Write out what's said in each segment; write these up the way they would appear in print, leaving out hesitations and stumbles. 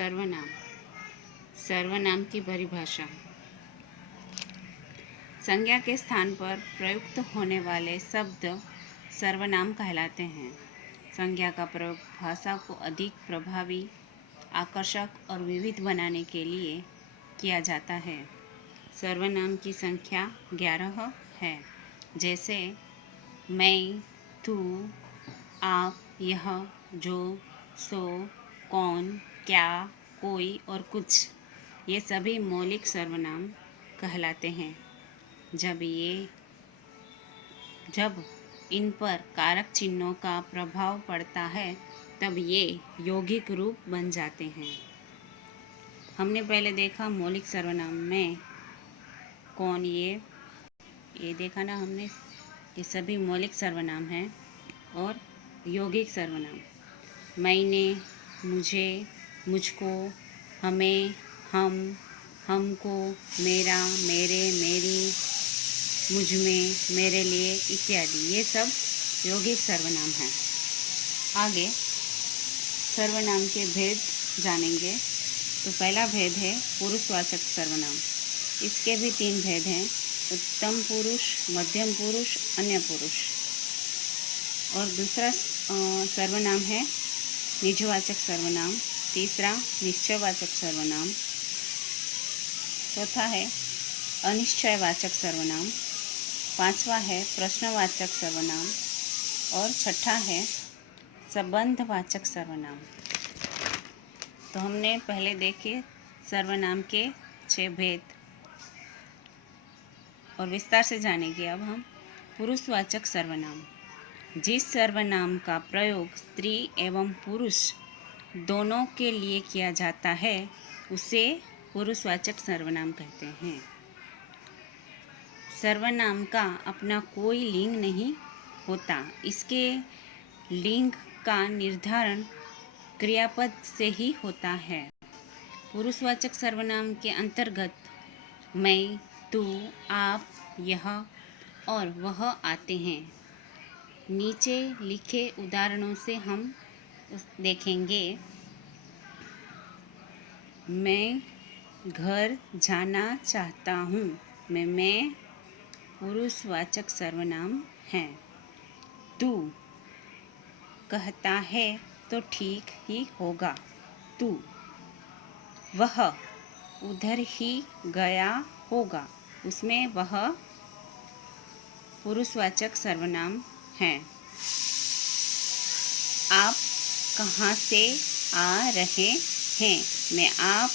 सर्वनाम। सर्वनाम की परिभाषा। संज्ञा के स्थान पर प्रयुक्त होने वाले शब्द सर्वनाम कहलाते हैं। संज्ञा का प्रयोग भाषा को अधिक प्रभावी, आकर्षक और विविध बनाने के लिए किया जाता है। सर्वनाम की संख्या 11 है, जैसे मैं, तू, आप, यह, जो, सो, कौन, क्या, कोई और कुछ। ये सभी मौलिक सर्वनाम कहलाते हैं। जब इन पर कारक चिन्हों का प्रभाव पड़ता है तब ये यौगिक रूप बन जाते हैं। हमने पहले देखा मौलिक सर्वनाम में कौन, ये देखा ना हमने। ये सभी मौलिक सर्वनाम हैं। और यौगिक सर्वनाम मैंने, मुझे, मुझको, हमें, हम, हमको, मेरा, मेरे, मेरी, मुझ में, मेरे लिए इत्यादि। ये सब यौगिक सर्वनाम हैं। आगे सर्वनाम के भेद जानेंगे। तो पहला भेद है पुरुषवाचक सर्वनाम। इसके भी 3 भेद हैं: उत्तम पुरुष, मध्यम पुरुष, अन्य पुरुष। और दूसरा सर्वनाम है निजवाचक सर्वनाम। तीसरा निश्चयवाचक सर्वनाम। चौथा है अनिश्चयवाचक सर्वनाम। पांचवा है प्रश्नवाचक सर्वनाम। और छठा है संबंधवाचक सर्वनाम। तो हमने पहले देखे सर्वनाम के 6 भेद और विस्तार से जानेंगे अब हम पुरुषवाचक सर्वनाम। जिस सर्वनाम का प्रयोग स्त्री एवं पुरुष दोनों के लिए किया जाता है उसे पुरुषवाचक सर्वनाम कहते हैं। सर्वनाम का अपना कोई लिंग नहीं होता। इसके लिंग का निर्धारण क्रियापद से ही होता है। पुरुषवाचक सर्वनाम के अंतर्गत मैं, तू, आप, यह और वह आते हैं। नीचे लिखे उदाहरणों से हम देखेंगे। मैं घर जाना चाहता हूँ। मैं पुरुषवाचक सर्वनाम है। तू कहता है तो ठीक ही होगा। तू। वह उधर ही गया होगा। उसमें वह पुरुषवाचक सर्वनाम है। आप कहाँ से आ रहे हैं। मैं आप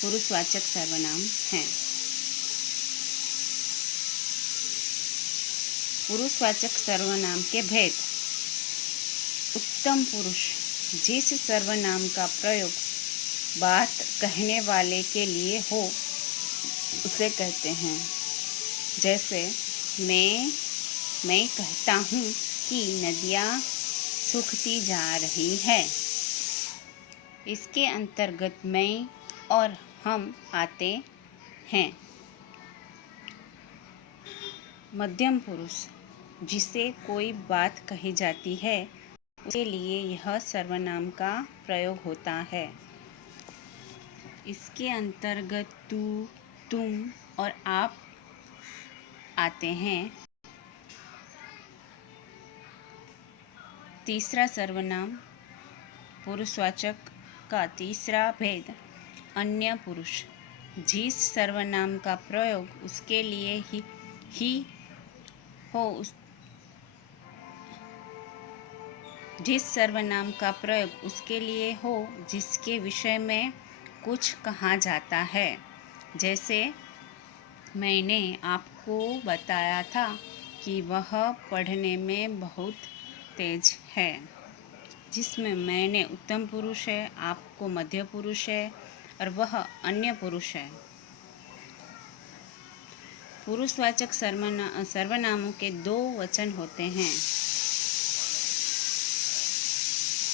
पुरुषवाचक सर्वनाम है। पुरुषवाचक सर्वनाम के भेद। उत्तम पुरुष जिस सर्वनाम का प्रयोग बात कहने वाले के लिए हो उसे कहते हैं। जैसे मैं कहता हूँ कि नदियाँ सूखती जा रही है। इसके अंतर्गत मैं और हम आते हैं। मध्यम पुरुष जिसे कोई बात कही जाती है उसके लिए यह सर्वनाम का प्रयोग होता है। इसके अंतर्गत तू, तुम और आप आते हैं। तीसरा सर्वनाम पुरुषवाचक का तीसरा भेद अन्य पुरुष। जिस सर्वनाम का प्रयोग उसके लिए ही हो जिस सर्वनाम का प्रयोग उसके लिए हो जिसके विषय में कुछ कहा जाता है। जैसे मैंने आपको बताया था कि वह पढ़ने में बहुत तेज है। जिसमें मैंने उत्तम पुरुष है, आपको मध्य पुरुष है और वह अन्य पुरुष है। पुरुषवाचक सर्वनामों के 2 वचन होते हैं: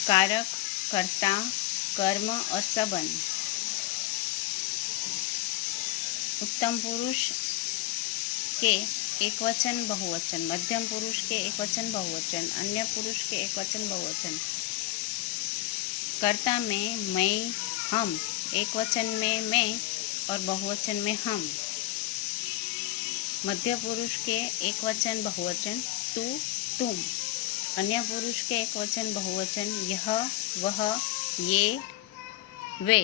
कारक, कर्ता, कर्म और संबंध। उत्तम पुरुष के एकवचन बहुवचन, मध्यम पुरुष के एकवचन बहुवचन, अन्य पुरुष के एकवचन बहुवचन। कर्ता में मैं, हम, एक वचन में मैं और बहुवचन में हम। मध्य पुरुष के एक वचन बहुवचन तू, तुम। अन्य पुरुष के एक वचन बहुवचन यह, वह, ये, वे।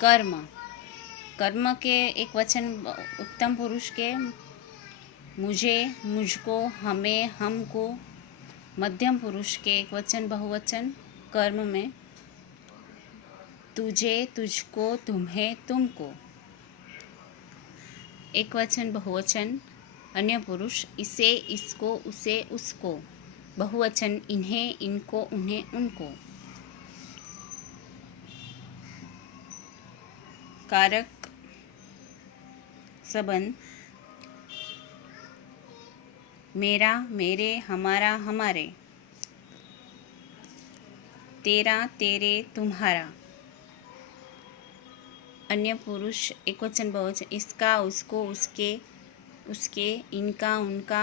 कर्म, कर्म के एक वचन उत्तम पुरुष के मुझे, मुझको, हमें, हमको। मध्यम पुरुष के एक वचन बहुवचन कर्म में तुझे, तुझको, तुम्हें, तुमको। एक वचन बहुवचन अन्य पुरुष इसे, इसको, उसे, उसको। बहुवचन इन्हें, इनको, उन्हें, उनको। कारक संबंध मेरा, मेरे, हमारा, हमारे। तेरा, तेरे, तुम्हारा। अन्य पुरुष एकवचन बहुवचन इसका, उसको, उसके, उसके, इनका, उनका,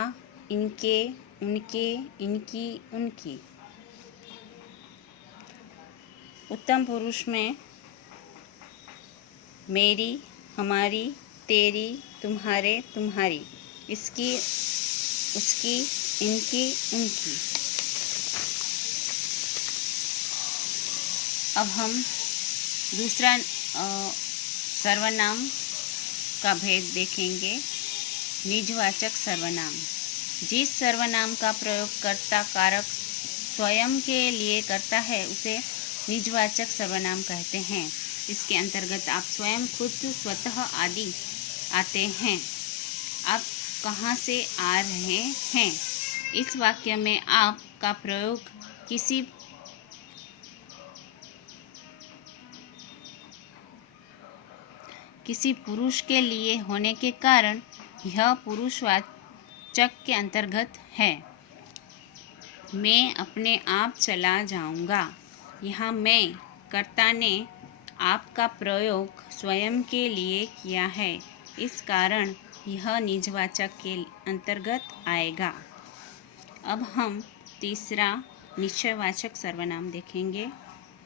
इनके, उनके, इनकी, उनकी। उत्तम पुरुष में मेरी, हमारी, तेरी, तुम्हारे, तुम्हारी, इसकी, उसकी, इनकी, उनकी। अब हम दूसरा सर्वनाम का भेद देखेंगे। निजवाचक सर्वनाम। जिस सर्वनाम का प्रयोग कर्ता कारक स्वयं के लिए करता है उसे निजवाचक सर्वनाम कहते हैं। इसके अंतर्गत आप स्वयं, खुद, स्वतः आदि आते हैं। आप कहाँ से आ रहे हैं? इस वाक्य में आप का प्रयोग किसी पुरुष के लिए होने के कारण यह पुरुषवाचक के अंतर्गत है। मैं अपने आप चला जाऊंगा। यहाँ मैं कर्ता ने आपका प्रयोग स्वयं के लिए किया है, इस कारण यह निजवाचक के अंतर्गत आएगा। अब हम तीसरा निश्चयवाचक सर्वनाम देखेंगे।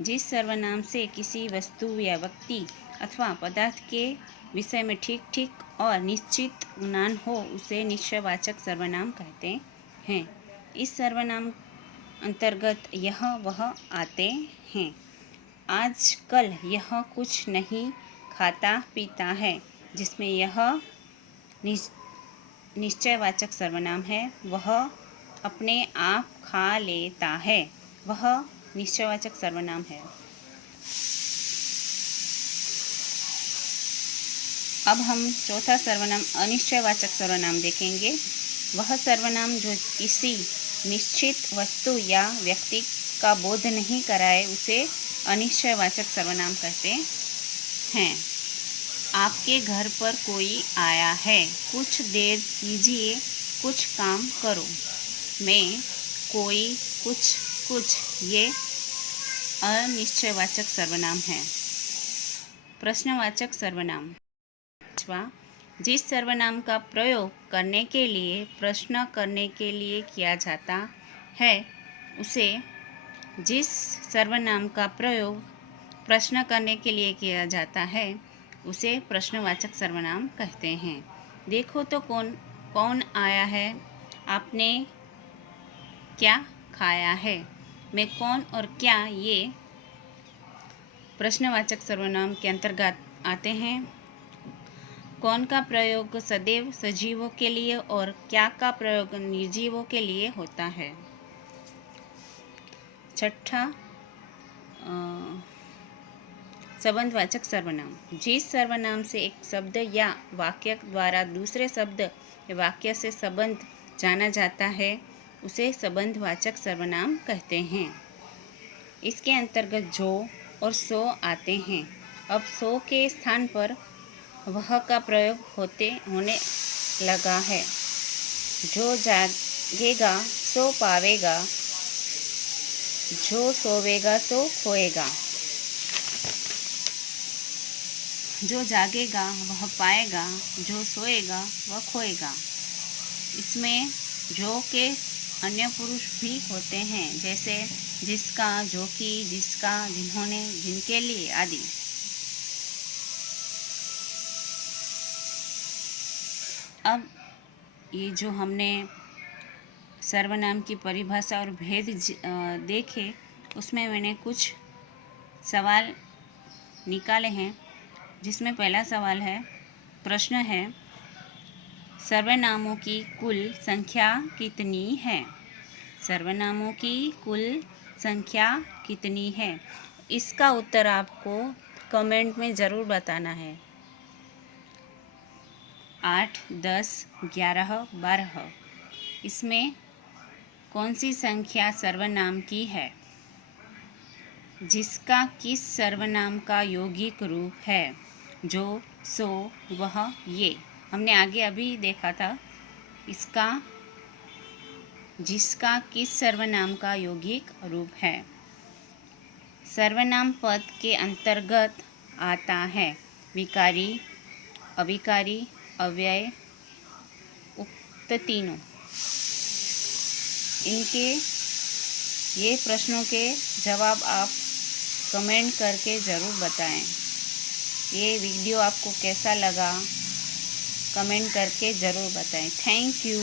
जिस सर्वनाम से किसी वस्तु या व्यक्ति अथवा पदार्थ के विषय में ठीक ठीक और निश्चित ज्ञान हो उसे निश्चयवाचक सर्वनाम कहते हैं। इस सर्वनाम अंतर्गत यह वह आते हैं। आजकल यह कुछ नहीं खाता पीता है, जिसमें यह निश्चयवाचक सर्वनाम है। वह अपने आप खा लेता है, वह निश्चयवाचक सर्वनाम है। अब हम चौथा सर्वनाम अनिश्चयवाचक सर्वनाम देखेंगे। वह सर्वनाम जो किसी निश्चित वस्तु या व्यक्ति का बोध नहीं कराए उसे अनिश्चयवाचक सर्वनाम कहते हैं। आपके घर पर कोई आया है, कुछ देर कीजिए, कुछ काम करो। मैं, कोई, कुछ ये अनिश्चयवाचक सर्वनाम है। प्रश्नवाचक सर्वनाम। जिस सर्वनाम का प्रयोग करने के लिए प्रश्न करने के लिए किया जाता है उसे जिस सर्वनाम का प्रयोग प्रश्न करने के लिए किया जाता है उसे प्रश्नवाचक सर्वनाम कहते हैं। देखो तो कौन आया है, आपने क्या खाया है। मैं, कौन और क्या ये प्रश्नवाचक सर्वनाम के अंतर्गत आते हैं। कौन का प्रयोग सदैव सजीवों के लिए और क्या का प्रयोग निर्जीवों के लिए होता है। छठा संबंधवाचक सर्वनाम। जिस सर्वनाम से एक शब्द या वाक्य द्वारा दूसरे शब्द या वाक्य से संबंध जाना जाता है उसे संबंधवाचक सर्वनाम कहते हैं। इसके अंतर्गत जो और सो आते हैं। अब सो के स्थान पर वह का प्रयोग होने लगा है। जो जागेगा सो पावेगा, जो सोवेगा सो खोएगा। जो जागेगा वह पाएगा, जो सोएगा वह खोएगा। इसमें जो के अन्य पुरुष भी होते हैं, जैसे जिसका, जो कि, जिसका, जिन्होंने, जिनके लिए आदि। अब ये जो हमने सर्वनाम की परिभाषा और भेद देखे, उसमें मैंने कुछ सवाल निकाले हैं, जिसमें पहला सवाल है, प्रश्न है, सर्वनामों की कुल संख्या कितनी है? सर्वनामों की कुल संख्या कितनी है? इसका उत्तर आपको कमेंट में ज़रूर बताना है। 8, 10, 11, 12। इसमें कौन सी संख्या सर्वनाम की है? जिसका किस सर्वनाम का यौगिक रूप है? जो, सो, वह, ये। हमने आगे अभी देखा था। इसका, जिसका किस सर्वनाम का यौगिक रूप है? सर्वनाम पद के अंतर्गत आता है विकारी, अविकारी, अव्यय, उक्त तीनों। इनके ये प्रश्नों के जवाब आप कमेंट करके ज़रूर बताएं। ये वीडियो आपको कैसा लगा कमेंट करके ज़रूर बताएं। Thank you.